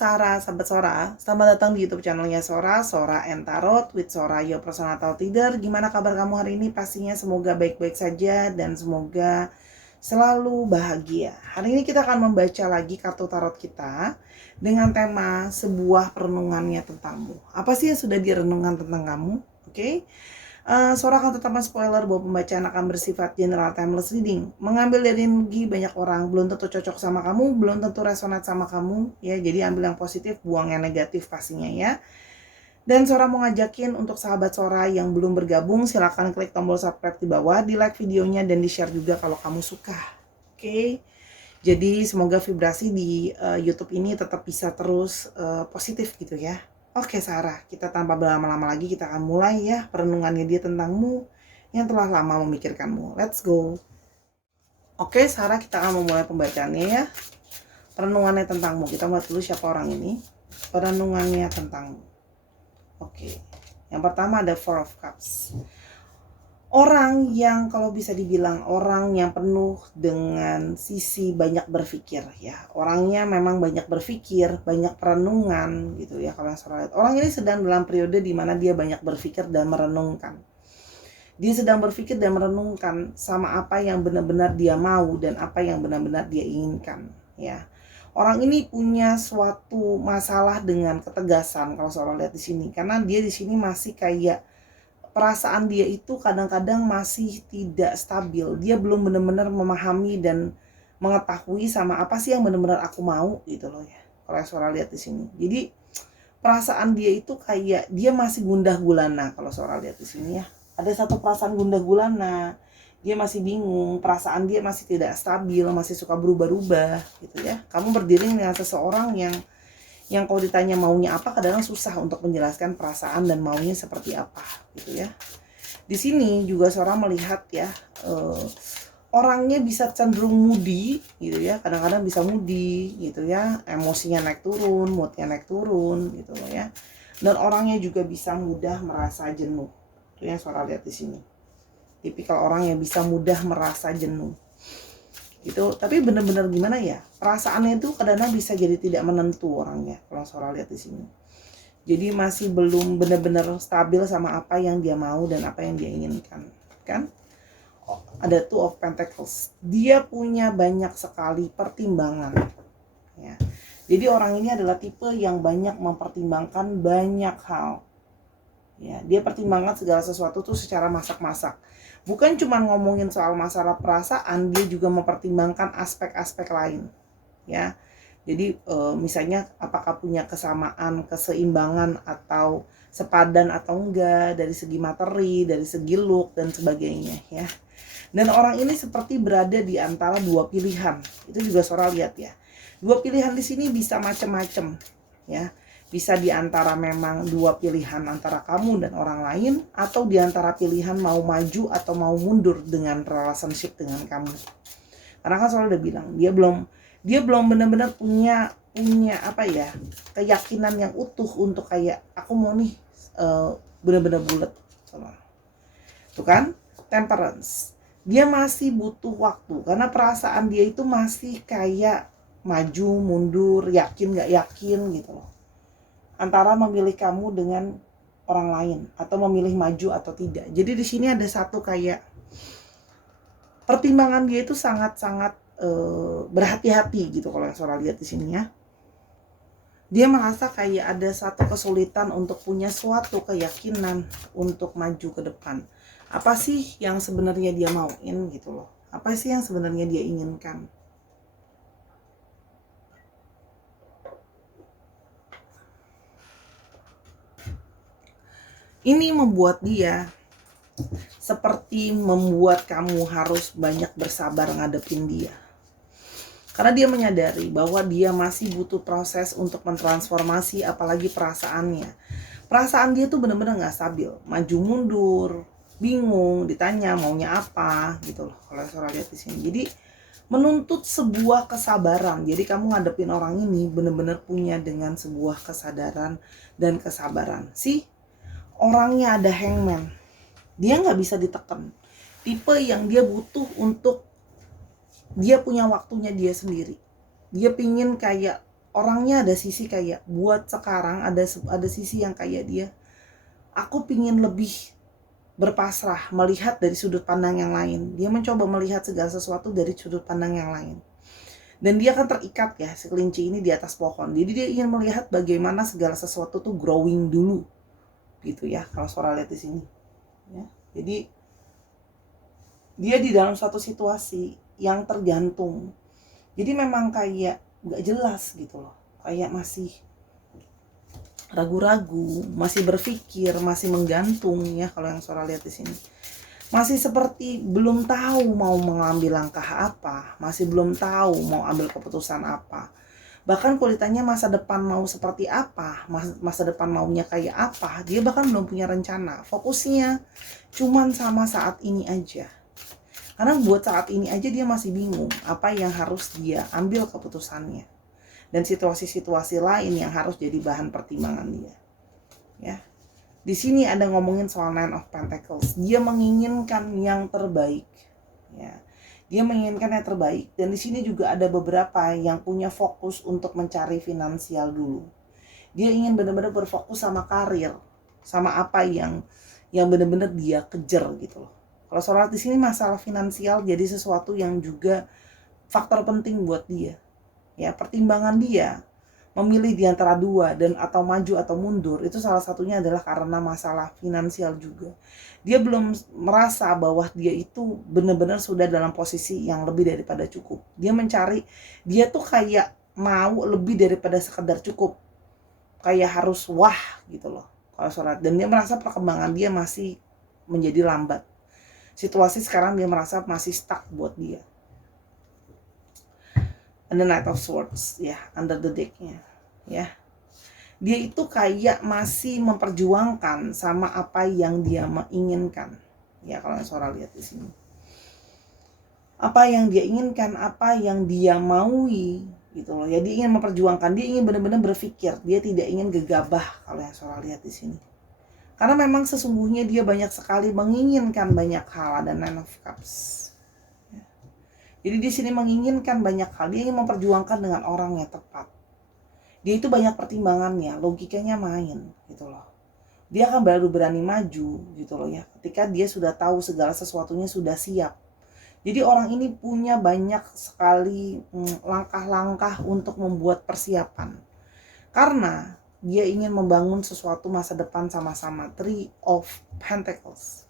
Sarah, sahabat Sora. Selamat datang di YouTube channelnya Sora, Sora and Tarot with Sora, your personal tarot reader. Gimana kabar kamu hari ini? Pastinya semoga baik-baik saja dan semoga selalu bahagia. Hari ini kita akan membaca lagi kartu tarot kita dengan tema sebuah perenungannya tentangmu. Apa sih yang sudah direnungkan tentang kamu? Oke. Sora akan tetap spoiler bahwa pembacaan akan bersifat general timeless reading. Mengambil dari energi banyak orang, belum tentu cocok sama kamu, belum tentu resonate sama kamu, ya. Jadi ambil yang positif, buang yang negatif pastinya ya. Dan Sora mau ngajakin untuk sahabat Sora yang belum bergabung, silahkan klik tombol subscribe di bawah, di like videonya dan di share juga kalau kamu suka. Oke. Jadi semoga vibrasi di YouTube ini tetap bisa terus positif gitu ya. Oke Sarah, kita tanpa berlama-lama lagi kita akan mulai ya perenungannya dia tentangmu yang telah lama memikirkanmu. Let's go. Oke Sarah, kita akan memulai pembacaannya ya. Perenungannya tentangmu. Kita lihat dulu siapa orang ini. Perenungannya tentangmu. Oke. Yang pertama ada Four of Cups. Orang yang kalau bisa dibilang orang yang penuh dengan sisi banyak berpikir ya. Orangnya memang banyak berpikir, banyak perenungan gitu ya kalau yang saya lihat. Orang ini sedang dalam periode di mana dia banyak berpikir dan merenungkan. Dia sedang berpikir dan merenungkan sama apa yang benar-benar dia mau dan apa yang benar-benar dia inginkan ya. Orang ini punya suatu masalah dengan ketegasan kalau saya lihat di sini karena dia di sini masih kayak perasaan dia itu kadang-kadang masih tidak stabil. Dia belum benar-benar memahami dan mengetahui sama apa sih yang benar-benar aku mau gitu loh ya. Kalau Sora lihat di sini. Jadi perasaan dia itu kayak dia masih gundah gulana kalau Sora lihat di sini ya. Ada satu perasaan gundah gulana. Dia masih bingung, perasaan dia masih tidak stabil, masih suka berubah-ubah gitu ya. Kamu berdiri dengan seseorang yang kalau ditanya maunya apa kadang susah untuk menjelaskan perasaan dan maunya seperti apa gitu ya. Di sini juga seorang melihat ya orangnya bisa cenderung moody gitu ya, kadang-kadang bisa moody gitu ya, emosinya naik turun, moodnya naik turun gitu ya. Dan orangnya juga bisa mudah merasa jenuh. Itu yang seorang lihat di sini. Tipikal orang yang bisa mudah merasa jenuh. Gitu, tapi benar-benar gimana ya, perasaannya itu kadang-kadang bisa jadi tidak menentu orangnya kalau Sora lihat di sini. Jadi masih belum benar-benar stabil sama apa yang dia mau dan apa yang dia inginkan kan. Ada Two of Pentacles, dia punya banyak sekali pertimbangan ya. Jadi orang ini adalah tipe yang banyak mempertimbangkan banyak hal ya. Dia pertimbangkan segala sesuatu tuh secara masak-masak. Bukan cuma ngomongin soal masalah perasaan, dia juga mempertimbangkan aspek-aspek lain ya. Jadi misalnya apakah punya kesamaan, keseimbangan atau sepadan atau enggak dari segi materi, dari segi look dan sebagainya ya. Dan orang ini seperti berada di antara dua pilihan. Itu juga Sora lihat ya. Dua pilihan di sini bisa macam-macam ya. Bisa diantara memang dua pilihan antara kamu dan orang lain, atau diantara pilihan mau maju atau mau mundur dengan relationship dengan kamu. Karena kan soalnya udah bilang dia belum benar-benar punya apa ya, keyakinan yang utuh untuk kayak aku mau nih benar-benar bulat sama. Tuh kan, Temperance. Dia masih butuh waktu karena perasaan dia itu masih kayak maju mundur, yakin nggak yakin gitu loh. Antara memilih kamu dengan orang lain atau memilih maju atau tidak. Jadi di sini ada satu kayak pertimbangan dia itu sangat-sangat berhati-hati gitu kalau yang Sora lihat di sini ya. Dia merasa kayak ada satu kesulitan untuk punya suatu keyakinan untuk maju ke depan. Apa sih yang sebenarnya dia mauin gitu loh. Apa sih yang sebenarnya dia inginkan. Ini membuat dia seperti membuat kamu harus banyak bersabar ngadepin dia. Karena dia menyadari bahwa dia masih butuh proses untuk mentransformasi apalagi perasaannya. Perasaan dia tuh benar-benar gak stabil. Maju mundur, bingung, ditanya maunya apa gitu loh. Kalau Sora lihat di sini. Jadi menuntut sebuah kesabaran. Jadi kamu ngadepin orang ini benar-benar punya dengan sebuah kesadaran dan kesabaran. Orangnya ada Hangman, dia nggak bisa ditekan, tipe yang dia butuh untuk dia punya waktunya dia sendiri. Dia pingin kayak orangnya ada sisi kayak buat sekarang ada sisi yang kayak dia, aku pingin lebih berpasrah, melihat dari sudut pandang yang lain. Dia mencoba melihat segala sesuatu dari sudut pandang yang lain. Dan dia kan terikat ya, si kelinci ini di atas pohon. Jadi dia ingin melihat bagaimana segala sesuatu tuh growing dulu. Gitu ya, kalau Sora lihat di sini. Ya. Jadi dia di dalam suatu situasi yang tergantung. Jadi memang kayak gak jelas gitu loh. Kayak masih ragu-ragu, masih berpikir, masih menggantung ya kalau yang Sora lihat di sini. Masih seperti belum tahu mau mengambil langkah apa, masih belum tahu mau ambil keputusan apa. Bahkan kalau ditanya masa depan mau seperti apa, masa depan maunya kayak apa, dia bahkan belum punya rencana. Fokusnya cuman sama saat ini aja. Karena buat saat ini aja dia masih bingung apa yang harus dia ambil keputusannya. Dan situasi-situasi lain yang harus jadi bahan pertimbangan dia. Ya. Di sini ada ngomongin soal Nine of Pentacles. Dia menginginkan yang terbaik. Ya. Dia menginginkan yang terbaik. Dan di sini juga ada beberapa yang punya fokus untuk mencari finansial dulu. Dia ingin benar-benar berfokus sama karir, sama apa yang benar-benar dia kejar gitu loh. Kalau soal di sini masalah finansial jadi sesuatu yang juga faktor penting buat dia. Ya, pertimbangan dia memilih di antara dua dan atau maju atau mundur itu salah satunya adalah karena masalah finansial juga. Dia belum merasa bahwa dia itu benar-benar sudah dalam posisi yang lebih daripada cukup. Dia mencari, dia tuh kayak mau lebih daripada sekedar cukup. Kayak harus wah gitu loh kalau sholat. Dan dia merasa perkembangan dia masih menjadi lambat. Situasi sekarang dia merasa masih stuck buat dia. And the Knight of Swords ya, under the deck-nya ya. Dia itu kayak masih memperjuangkan sama apa yang dia menginginkan. Ya kalau Sora lihat di sini. Apa yang dia inginkan, apa yang dia maui gitu loh. Ya dia ingin memperjuangkan, dia ingin benar-benar berpikir, dia tidak ingin gegabah kalau yang Sora lihat di sini. Karena memang sesungguhnya dia banyak sekali menginginkan banyak hal, ada Nine of Cups. Jadi di sini menginginkan banyak hal, dia ingin memperjuangkan dengan orang yang tepat. Dia itu banyak pertimbangannya, logikanya main gitu loh. Dia akan baru berani maju gitu loh ya, ketika dia sudah tahu segala sesuatunya sudah siap. Jadi orang ini punya banyak sekali langkah-langkah untuk membuat persiapan. Karena dia ingin membangun sesuatu masa depan sama-sama, Three of Pentacles.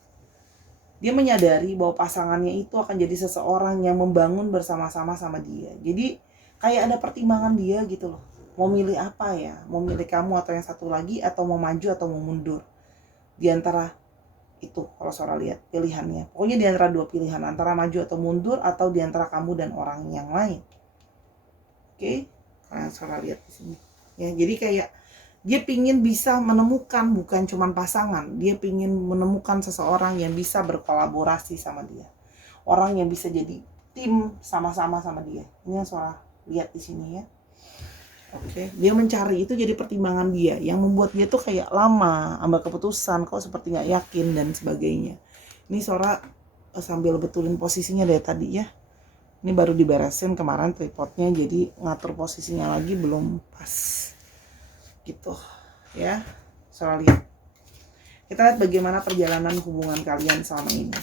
Dia menyadari bahwa pasangannya itu akan jadi seseorang yang membangun bersama-sama sama dia. Jadi kayak ada pertimbangan dia gitu loh. Mau milih apa ya? Mau milih kamu atau yang satu lagi, atau mau maju atau mau mundur. Di antara itu kalau Sora lihat pilihannya. Pokoknya di antara dua pilihan, antara maju atau mundur, atau di antara kamu dan orang yang lain. Oke? Nah, Sora lihat di sini. Ya, jadi kayak dia pingin bisa menemukan bukan cuma pasangan, dia pingin menemukan seseorang yang bisa berkolaborasi sama dia, orang yang bisa jadi tim sama-sama sama dia. Ini yang Sora lihat di sini ya. Oke, dia mencari, itu jadi pertimbangan dia yang membuat dia tuh kayak lama ambil keputusan, kok seperti nggak yakin dan sebagainya. Ini Sora sambil betulin posisinya dari tadi ya. Ini baru diberesin kemarin tripodnya, jadi ngatur posisinya lagi belum pas. Gitu ya. Sora lihat. Kita lihat bagaimana perjalanan hubungan kalian selama ini.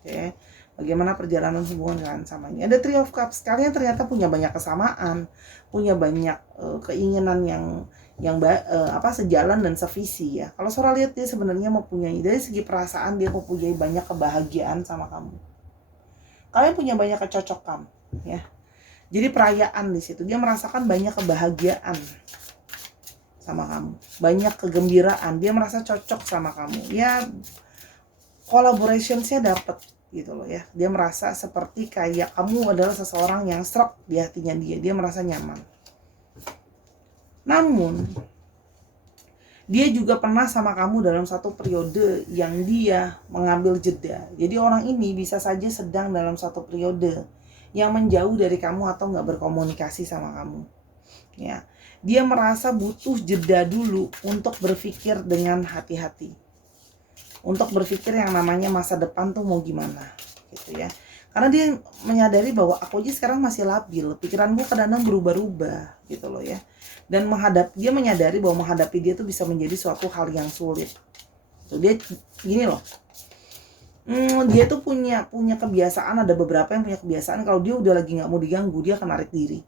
Oke. Bagaimana perjalanan hubungan kalian sama ini. Ada Three of Cups. Kalian ternyata punya banyak kesamaan, punya banyak keinginan yang sejalan dan sevisi ya. Kalau Sora lihat dia sebenarnya mempunyai, dari segi perasaan dia mempunyai banyak kebahagiaan sama kamu. Kalian punya banyak kecocokan ya. Jadi perayaan di situ. Dia merasakan banyak kebahagiaan sama kamu, banyak kegembiraan, dia merasa cocok sama kamu ya, collaborationsnya dapet gitu loh ya. Dia merasa seperti kayak kamu adalah seseorang yang serap di hatinya dia merasa nyaman. Namun dia juga pernah sama kamu dalam satu periode yang dia mengambil jeda. Jadi orang ini bisa saja sedang dalam satu periode yang menjauh dari kamu atau nggak berkomunikasi sama kamu ya. Dia merasa butuh jeda dulu untuk berpikir dengan hati-hati. Untuk berpikir yang namanya masa depan tuh mau gimana gitu ya. Karena dia menyadari bahwa aku aja sekarang masih labil, pikiranku kadang-kadang berubah-ubah gitu loh ya. Dan dia menyadari bahwa menghadapi dia tuh bisa menjadi suatu hal yang sulit. Tuh, dia gini loh. Dia tuh punya kebiasaan, ada beberapa yang punya kebiasaan kalau dia udah lagi nggak mau diganggu, dia akan narik diri.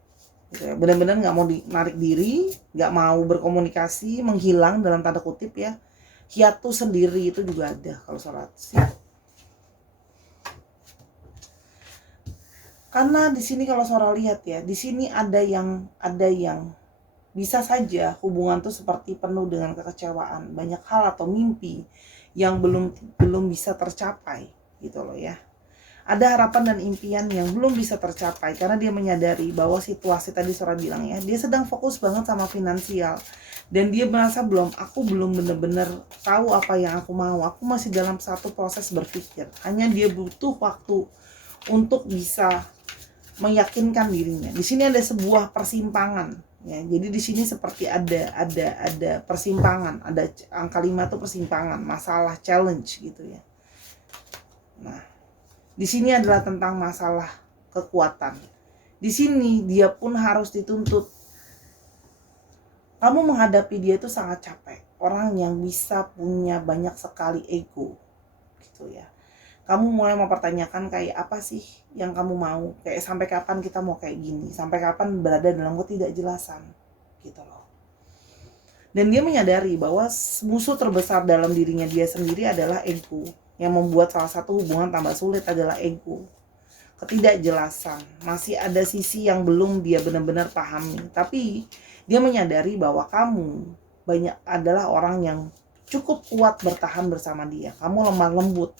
Gitu ya. Benar-benar nggak mau narik diri, nggak mau berkomunikasi, menghilang dalam tanda kutip ya. Hiatus sendiri itu juga ada kalau sholat sih. Karena di sini kalau Sora lihat ya, di sini ada yang bisa saja hubungan tuh seperti penuh dengan kekecewaan, banyak hal atau mimpi yang belum bisa tercapai gitu loh ya. Ada harapan dan impian yang belum bisa tercapai karena dia menyadari bahwa situasi tadi Sora bilang ya, dia sedang fokus banget sama finansial dan dia merasa aku belum benar-benar tahu apa yang aku mau. Aku masih dalam satu proses berpikir. Hanya dia butuh waktu untuk bisa meyakinkan dirinya. Di sini ada sebuah persimpangan ya. Jadi di sini seperti ada persimpangan, ada angka 5 tuh persimpangan, masalah, challenge gitu ya. Nah, di sini adalah tentang masalah kekuatan. Di sini dia pun harus dituntut. Kamu menghadapi dia itu sangat capek. Orang yang bisa punya banyak sekali ego gitu ya. Kamu mulai mempertanyakan kayak apa sih yang kamu mau, kayak sampai kapan kita mau kayak gini, sampai kapan berada dalam ketidakjelasan gitu loh. Dan dia menyadari bahwa musuh terbesar dalam dirinya dia sendiri adalah ego, yang membuat salah satu hubungan tambah sulit adalah ego, ketidakjelasan. Masih ada sisi yang belum dia benar-benar pahami, tapi dia menyadari bahwa kamu adalah orang yang cukup kuat bertahan bersama dia. Kamu lemah lembut.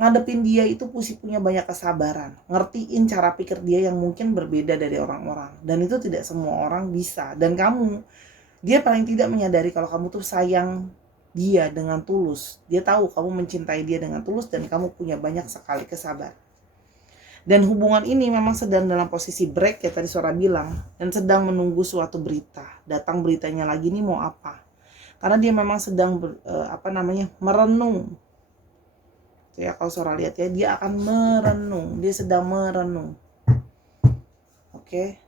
Ngadepin dia itu punya banyak kesabaran, ngertiin cara pikir dia yang mungkin berbeda dari orang-orang, dan itu tidak semua orang bisa. Dan dia paling tidak menyadari kalau kamu tuh sayang dia dengan tulus. Dia tahu kamu mencintai dia dengan tulus dan kamu punya banyak sekali kesabaran. Dan hubungan ini memang sedang dalam posisi break ya tadi Sora bilang, dan sedang menunggu suatu berita. Datang beritanya lagi nih mau apa? Karena dia memang sedang merenung. Ya kalau Sora lihat ya, dia akan merenung, dia sedang merenung. Oke.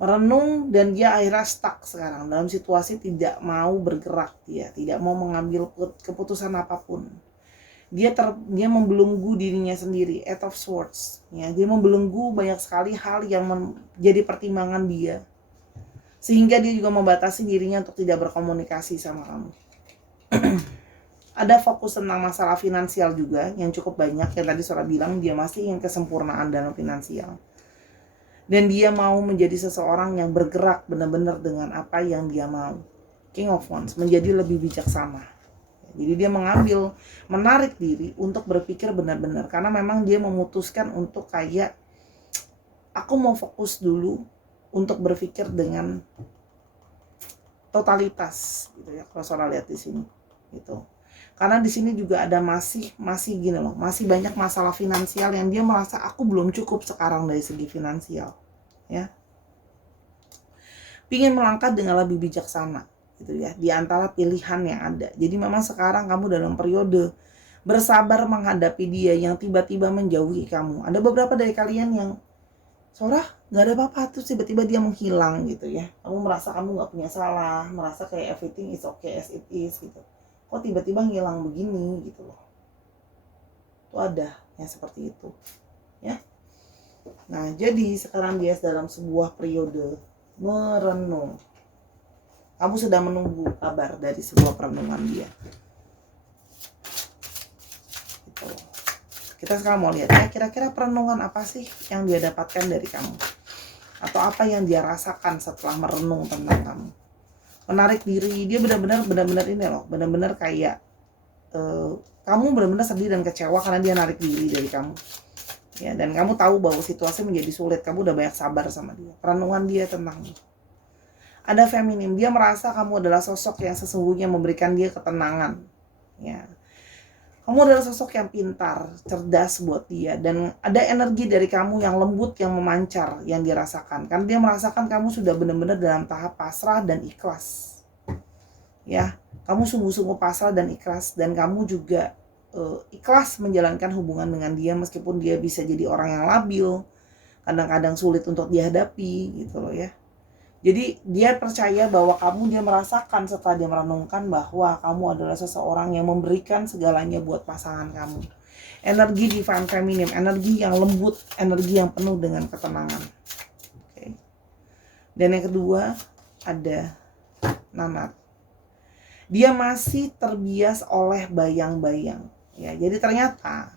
Merenung dan dia akhirnya stuck sekarang dalam situasi tidak mau bergerak, dia tidak mau mengambil keputusan apapun. Dia membelenggu dirinya sendiri, Eight of Swords ya. Dia membelenggu banyak sekali hal yang menjadi pertimbangan dia, sehingga dia juga membatasi dirinya untuk tidak berkomunikasi sama kamu. Ada fokus tentang masalah finansial juga yang cukup banyak. Yang tadi Sora bilang dia masih ingin kesempurnaan dalam finansial. Dan dia mau menjadi seseorang yang bergerak benar-benar dengan apa yang dia mau. King of Wands, menjadi lebih bijaksana. Jadi dia menarik diri untuk berpikir benar-benar. Karena memang dia memutuskan untuk kayak, aku mau fokus dulu untuk berpikir dengan totalitas gitu ya. Kalau Sora lihat di sini gitu. Karena di sini juga ada masih gini loh, masih banyak masalah finansial yang dia merasa aku belum cukup sekarang dari segi finansial, ya. Pingin melangkah dengan lebih bijaksana, gitu ya, di antara pilihan yang ada. Jadi memang sekarang kamu dalam periode bersabar menghadapi dia yang tiba-tiba menjauhi kamu. Ada beberapa dari kalian yang Sora nggak ada apa-apa tuh tiba-tiba dia menghilang gitu ya. Kamu merasa kamu nggak punya salah, merasa kayak everything is okay as it is gitu. Kok tiba-tiba ngilang begini gitu loh. Itu ada yang seperti itu ya. Nah jadi sekarang dia dalam sebuah periode merenung. Kamu sedang menunggu kabar dari sebuah perenungan dia gitu. Kita sekarang mau lihat ya, kira-kira perenungan apa sih yang dia dapatkan dari kamu, atau apa yang dia rasakan setelah merenung tentang kamu. Menarik diri, dia benar-benar ini loh, benar-benar kayak kamu benar-benar sedih dan kecewa karena dia narik diri dari kamu ya. Dan kamu tahu bahwa situasi menjadi sulit, kamu udah banyak sabar sama dia. Perenungan dia tentang ada feminim, dia merasa kamu adalah sosok yang sesungguhnya memberikan dia ketenangan ya. Kamu adalah sosok yang pintar, cerdas buat dia, dan ada energi dari kamu yang lembut, yang memancar, yang dirasakan. Karena dia merasakan kamu sudah benar-benar dalam tahap pasrah dan ikhlas. Ya, kamu sungguh-sungguh pasrah dan ikhlas, dan kamu juga ikhlas menjalankan hubungan dengan dia meskipun dia bisa jadi orang yang labil, kadang-kadang sulit untuk dihadapi gitu loh ya. Jadi dia percaya bahwa dia merasakan setelah dia merenungkan bahwa kamu adalah seseorang yang memberikan segalanya buat pasangan kamu. Energi divine feminine, energi yang lembut, energi yang penuh dengan ketenangan. Oke. Dan yang kedua ada Nanat. Dia masih terbias oleh bayang-bayang. Ya, jadi ternyata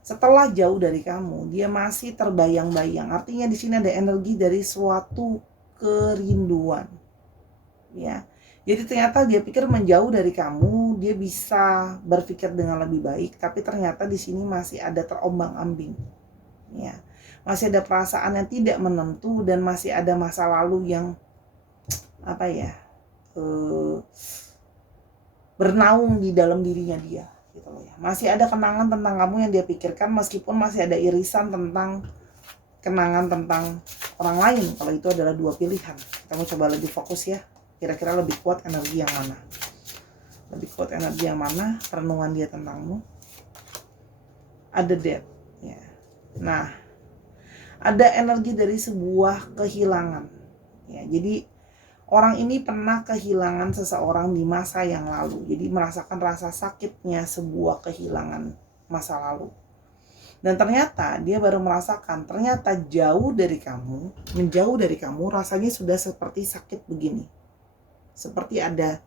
setelah jauh dari kamu, dia masih terbayang-bayang. Artinya di sini ada energi dari suatu kerinduan. Ya. Jadi ternyata dia pikir menjauh dari kamu, dia bisa berpikir dengan lebih baik, tapi ternyata di sini masih ada terombang-ambing. Ya. Masih ada perasaan yang tidak menentu dan masih ada masa lalu yang bernaung di dalam dirinya dia gitu loh ya. Masih ada kenangan tentang kamu yang dia pikirkan meskipun masih ada irisan tentang kenangan tentang orang lain. Kalau itu adalah dua pilihan, kita mau coba lebih fokus ya. Kira-kira lebih kuat energi yang mana? Lebih kuat energi yang mana? Perenungan dia tentangmu. Ada death ya. Nah, ada energi dari sebuah kehilangan ya. Jadi orang ini pernah kehilangan seseorang di masa yang lalu. Jadi merasakan rasa sakitnya sebuah kehilangan masa lalu. Dan ternyata dia baru merasakan, ternyata menjauh dari kamu rasanya sudah seperti sakit begini. Seperti ada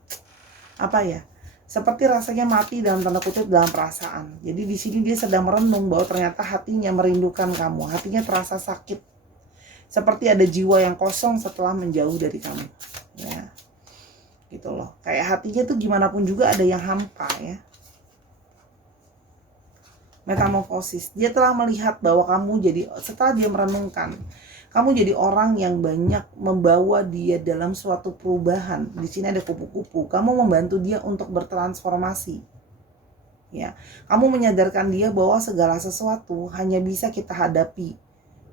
seperti rasanya mati dalam tanda kutip dalam perasaan. Jadi di sini dia sedang merenung bahwa ternyata hatinya merindukan kamu, hatinya terasa sakit. Seperti ada jiwa yang kosong setelah menjauh dari kamu. Ya. Gitu loh. Kayak hatinya tuh gimana pun juga ada yang hampa ya. Metamorfosis. Dia telah melihat bahwa setelah dia merenungkan, kamu jadi orang yang banyak membawa dia dalam suatu perubahan. Di sini ada kupu-kupu. Kamu membantu dia untuk bertransformasi. Ya. Kamu menyadarkan dia bahwa segala sesuatu hanya bisa kita hadapi.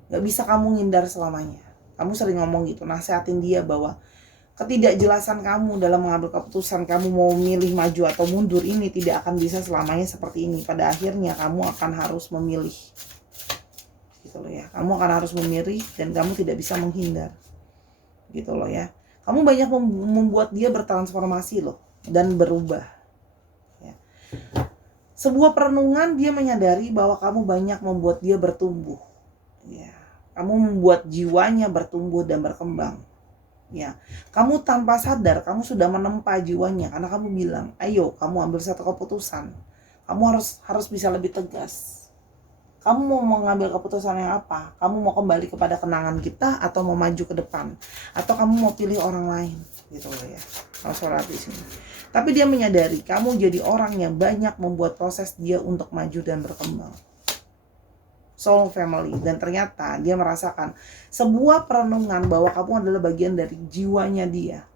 Gak bisa kamu ngindar selamanya. Kamu sering ngomong gitu, nasihatin dia bahwa ketidakjelasan kamu dalam mengambil keputusan, kamu mau milih maju atau mundur ini tidak akan bisa selamanya seperti ini. Pada akhirnya kamu akan harus memilih. Gitu loh ya. Kamu akan harus memilih dan kamu tidak bisa menghindar. Gitu loh ya. Kamu banyak membuat dia bertransformasi loh dan berubah. Ya. Sebuah perenungan dia menyadari bahwa kamu banyak membuat dia bertumbuh. Ya, kamu membuat jiwanya bertumbuh dan berkembang. Ya, kamu tanpa sadar kamu sudah menempa jiwanya karena kamu bilang, ayo kamu ambil satu keputusan. Kamu harus bisa lebih tegas. Kamu mau mengambil keputusan yang apa? Kamu mau kembali kepada kenangan kita atau mau maju ke depan? Atau kamu mau pilih orang lain? Gitu loh ya. Kalau suara di sini. Tapi dia menyadari kamu jadi orang yang banyak membuat proses dia untuk maju dan berkembang. Soul family, dan ternyata dia merasakan sebuah perenungan bahwa kamu adalah bagian dari jiwanya dia.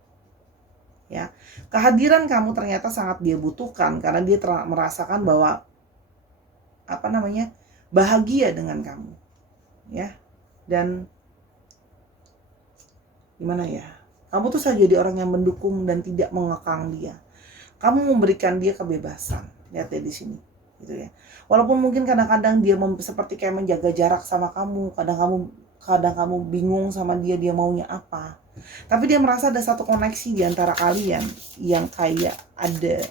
Ya, kehadiran kamu ternyata sangat dia butuhkan karena dia merasakan bahwa bahagia dengan kamu. Ya. Dan gimana ya? Kamu tuh saja jadi orang yang mendukung dan tidak mengekang dia. Kamu memberikan dia kebebasan. Lihat deh di sini. Gitu ya. Walaupun mungkin kadang-kadang dia seperti kayak menjaga jarak sama kamu, kadang kamu bingung sama dia maunya apa. Tapi dia merasa ada satu koneksi di antara kalian yang kayak ada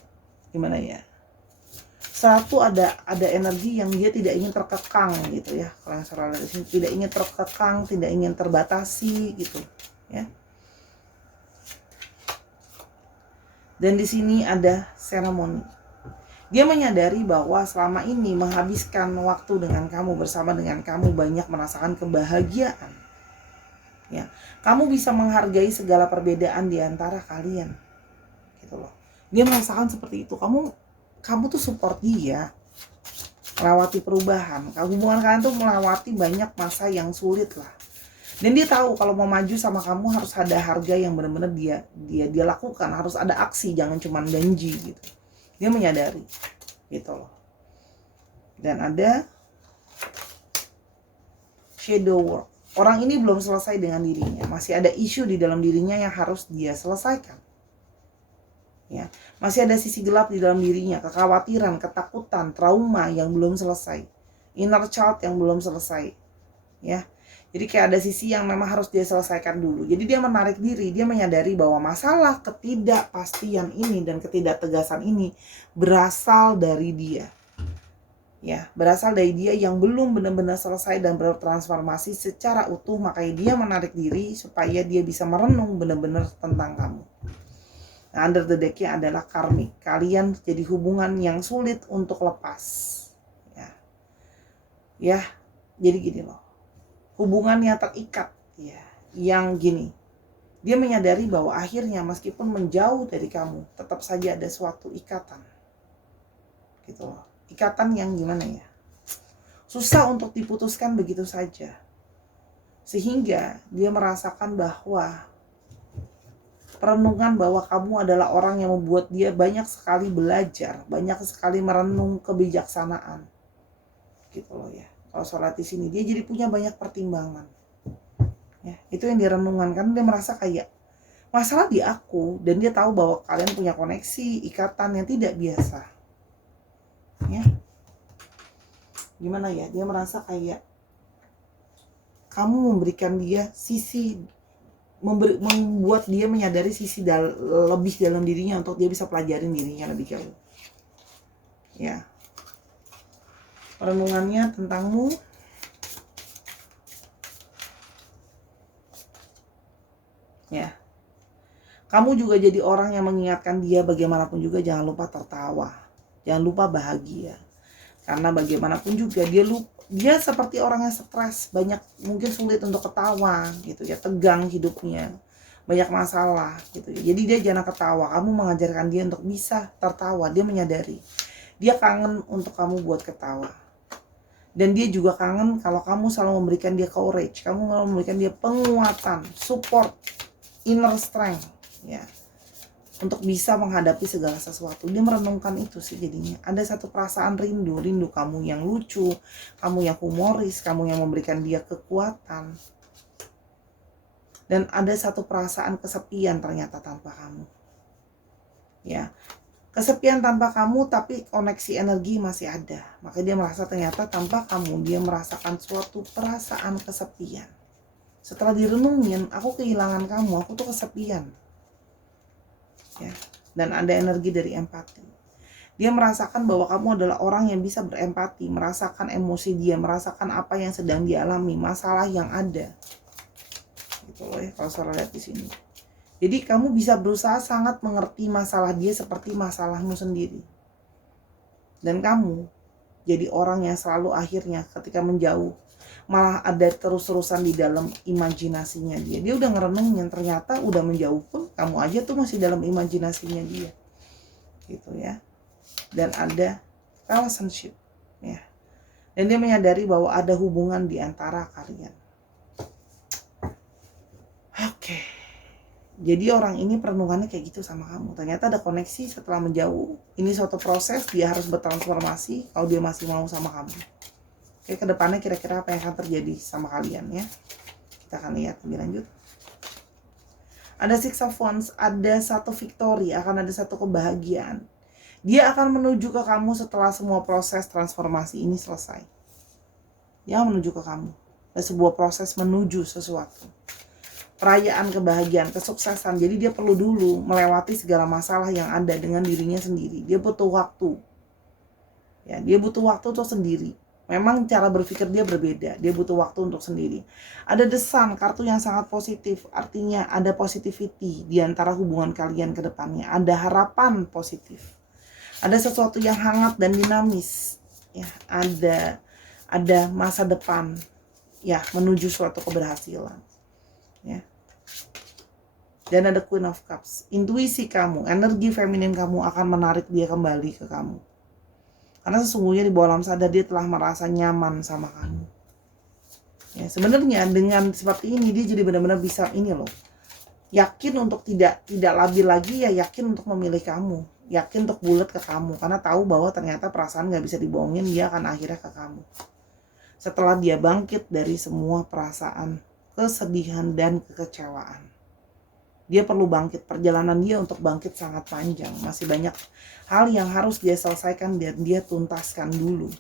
ada energi yang dia tidak ingin terkekang gitu ya. Kalau yang salah dari sini tidak ingin terkekang, tidak ingin terbatasi gitu, ya. Dan di sini ada seremoni. Dia menyadari bahwa selama ini menghabiskan waktu dengan kamu, bersama dengan kamu, banyak merasakan kebahagiaan. Ya, kamu bisa menghargai segala perbedaan di antara kalian. Gitu loh. Dia merasakan seperti itu. Kamu tuh support dia melewati perubahan. Hubungan kalian tuh melewati banyak masa yang sulit lah. Dan dia tahu kalau mau maju sama kamu harus ada harga yang benar-benar dia lakukan, harus ada aksi, jangan cuma janji gitu. Dia menyadari gitu loh. Dan ada shadow work. Orang ini belum selesai dengan dirinya, masih ada isu di dalam dirinya yang harus dia selesaikan. Ya, Masih ada sisi gelap di dalam dirinya, kekhawatiran, ketakutan, trauma yang belum selesai, inner child yang belum selesai, ya. Jadi kayak ada sisi yang memang harus dia selesaikan dulu. Jadi dia menarik diri, dia menyadari bahwa masalah ketidakpastian ini dan ketidaktegasan ini berasal dari dia. Ya, berasal dari dia yang belum benar-benar selesai dan bertransformasi secara utuh, makanya dia menarik diri supaya dia bisa merenung benar-benar tentang kamu. Nah, under the deck-nya adalah karmik. Kalian jadi hubungan yang sulit untuk lepas. Ya, jadi gini loh. Hubungannya terikat, ya. Yang gini, dia menyadari bahwa akhirnya meskipun menjauh dari kamu, tetap saja ada suatu ikatan. Gitu loh. Ikatan yang gimana ya? Susah untuk diputuskan begitu saja. Sehingga dia merasakan bahwa perenungan bahwa kamu adalah orang yang membuat dia banyak sekali belajar, banyak sekali merenung kebijaksanaan. Gitu loh ya. Kalau sholat di sini dia jadi punya banyak pertimbangan. Ya, itu yang direnungan, kan dia merasa kayak masalah di aku, dan dia tahu bahwa kalian punya koneksi, ikatan yang tidak biasa. Ya. Gimana ya? Dia merasa kayak kamu memberikan dia sisi, membuat dia menyadari sisi lebih dalam dirinya untuk dia bisa pelajarin dirinya lebih jauh. Ya. Renungannya tentangmu. Ya. Kamu juga jadi orang yang mengingatkan dia bagaimanapun juga jangan lupa tertawa. Jangan lupa bahagia. Karena bagaimanapun juga dia seperti orang yang stres, banyak mungkin sulit untuk ketawa gitu ya, tegang hidupnya, banyak masalah gitu ya. Jadi dia jangan ketawa. Kamu mengajarkan dia untuk bisa tertawa. Dia menyadari. Dia kangen untuk kamu buat ketawa. Dan dia juga kangen kalau kamu selalu memberikan dia courage, kamu selalu memberikan dia penguatan, support, inner strength, ya, untuk bisa menghadapi segala sesuatu. Dia merenungkan itu sih jadinya. Ada satu perasaan rindu kamu yang lucu, kamu yang humoris, kamu yang memberikan dia kekuatan. Dan ada satu perasaan kesepian ternyata tanpa kamu. Ya. Kesepian tanpa kamu, tapi koneksi energi masih ada. Maka dia merasa ternyata tanpa kamu, dia merasakan suatu perasaan kesepian. Setelah direnungin, aku kehilangan kamu, aku tuh kesepian. Ya. Dan ada energi dari empati. Dia merasakan bahwa kamu adalah orang yang bisa berempati, merasakan emosi dia, merasakan apa yang sedang dialami, masalah yang ada. Gitu loh ya, kalau saya lihat di sini. Jadi kamu bisa berusaha sangat mengerti masalah dia seperti masalahmu sendiri. Dan kamu jadi orang yang selalu akhirnya ketika menjauh malah ada terus-terusan di dalam imajinasinya dia. Dia udah ngerenungin, ternyata udah menjauh pun kamu aja tuh masih dalam imajinasinya dia. Gitu ya. Dan ada relationship, ya. Dan dia menyadari bahwa ada hubungan di antara kalian. Oke. Jadi orang ini perenungannya kayak gitu sama kamu. Ternyata ada koneksi setelah menjauh. Ini suatu proses, dia harus bertransformasi kalau dia masih mau sama kamu. Oke, kedepannya kira-kira apa yang akan terjadi sama kalian ya. Kita akan lihat lebih lanjut. Ada Six of Wands, ada satu victory, akan ada satu kebahagiaan. Dia akan menuju ke kamu setelah semua proses transformasi ini selesai. Dia menuju ke kamu. Ada sebuah proses menuju sesuatu. Perayaan kebahagiaan, kesuksesan. Jadi dia perlu dulu melewati segala masalah yang ada dengan dirinya sendiri. Dia butuh waktu. Ya, dia butuh waktu untuk sendiri. Memang cara berpikir dia berbeda. Dia butuh waktu untuk sendiri. Ada The Sun, kartu yang sangat positif. Artinya ada positivity di antara hubungan kalian ke depannya. Ada harapan positif. Ada sesuatu yang hangat dan dinamis. Ya, ada masa depan. Ya, menuju suatu keberhasilan. Ya. Dan ada Queen of Cups. Intuisi kamu, energi feminin kamu akan menarik dia kembali ke kamu. Karena sesungguhnya di bawah alam sadar dia telah merasa nyaman sama kamu. Ya, sebenarnya dengan seperti ini dia jadi benar-benar bisa ini loh. Yakin untuk tidak labil lagi, ya yakin untuk memilih kamu. Yakin untuk bulat ke kamu. Karena tahu bahwa ternyata perasaan gak bisa dibohongin, dia akan akhirnya ke kamu. Setelah dia bangkit dari semua perasaan kesedihan dan kekecewaan. Dia perlu bangkit, perjalanan dia untuk bangkit sangat panjang. Masih banyak hal yang harus dia selesaikan dan dia tuntaskan dulu.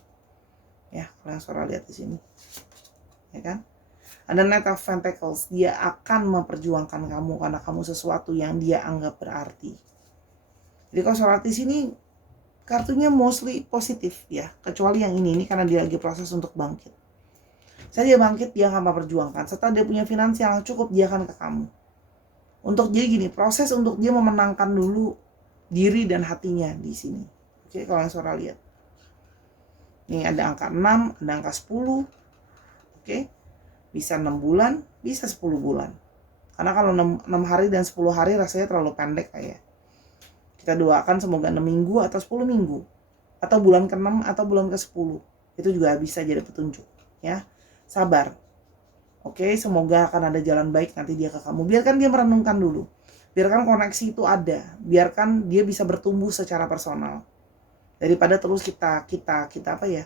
Ya, kalau yang Sora lihat di sini. Ya kan? Ada Knight of Pentacles, dia akan memperjuangkan kamu karena kamu sesuatu yang dia anggap berarti. Jadi kalau Sora di sini kartunya mostly positif ya, kecuali yang ini karena dia lagi proses untuk bangkit. Saat dia bangkit, dia akan memperjuangkan. Setelah dia punya finansial yang cukup, dia akan ke kamu. Untuk jadi gini, proses untuk dia memenangkan dulu diri dan hatinya di sini. Oke, kalau yang Sora lihat. Nih ada angka 6, ada angka 10. Oke. Bisa 6 bulan, bisa 10 bulan. Karena kalau 6 hari dan 10 hari rasanya terlalu pendek kayak. Kita doakan semoga 6 minggu atau 10 minggu. Atau bulan ke-6 atau bulan ke-10. Itu juga bisa jadi petunjuk, ya. Sabar. Oke, semoga akan ada jalan baik nanti dia ke kamu. Biarkan dia merenungkan dulu. Biarkan koneksi itu ada. Biarkan dia bisa bertumbuh secara personal. Daripada terus kita apa ya?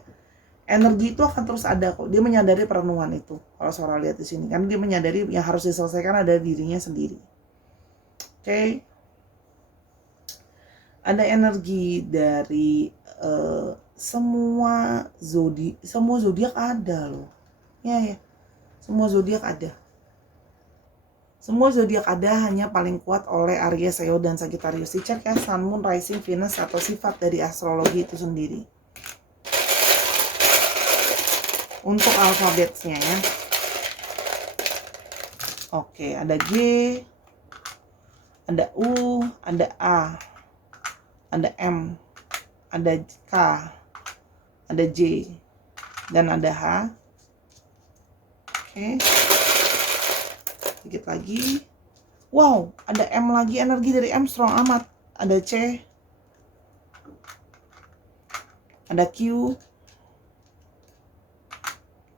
Energi itu akan terus ada kok. Dia menyadari perenungan itu. Kalau Sora lihat di sini, kan dia menyadari yang harus diselesaikan ada dirinya sendiri. Oke. Ada energi dari semua zodiak ada loh. Ya. Semua zodiak ada. Semua zodiak ada, hanya paling kuat oleh Aries, Leo, dan Sagittarius. Dicek ya, Sun, Moon, Rising, Venus, atau sifat dari astrologi itu sendiri. Untuk alfabetnya ya. Oke, ada G, ada U, ada A, ada M, ada K, ada J, dan ada H. Oke. Sedikit lagi. Wow, ada M lagi, energi dari M strong amat. Ada C, ada Q,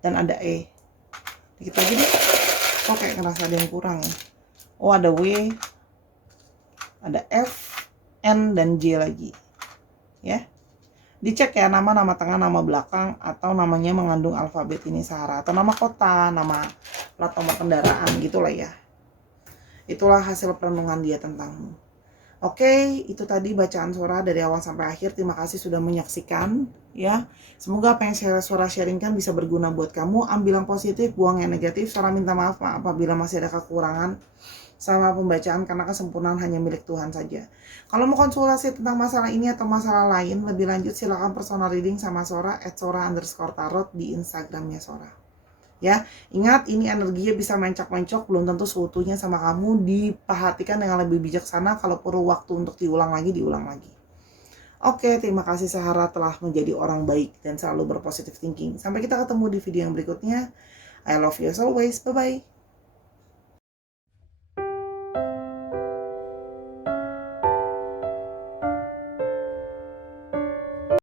dan ada E. Sedikit lagi deh. Kok kayak ngerasa ada yang kurang ya. Oh, ada W, ada F, N, dan J lagi. Ya. Dicek ya nama tengah, nama belakang, atau namanya mengandung alfabet ini Sahara, atau nama kota, nama plat nomor kendaraan gitulah ya. Itulah hasil perenungan dia tentangmu. Oke, itu tadi bacaan Sora dari awal sampai akhir. Terima kasih sudah menyaksikan ya. Semoga apa yang Sora sharingkan bisa berguna buat kamu. Ambil yang positif, buang yang negatif. Sora minta maaf apabila masih ada kekurangan sama pembacaan, karena kesempurnaan hanya milik Tuhan saja. Kalau mau konsultasi tentang masalah ini atau masalah lain lebih lanjut, silakan personal reading sama Sora @sora_tarot di Instagramnya Sora. Ya, ingat ini energinya bisa mencok-mencok, belum tentu seutuhnya sama kamu. Diperhatikan dengan lebih bijaksana, kalau perlu waktu untuk diulang lagi. Oke, terima kasih Sahara telah menjadi orang baik dan selalu berpositif thinking. Sampai kita ketemu di video yang berikutnya. I love you as always. Bye-bye.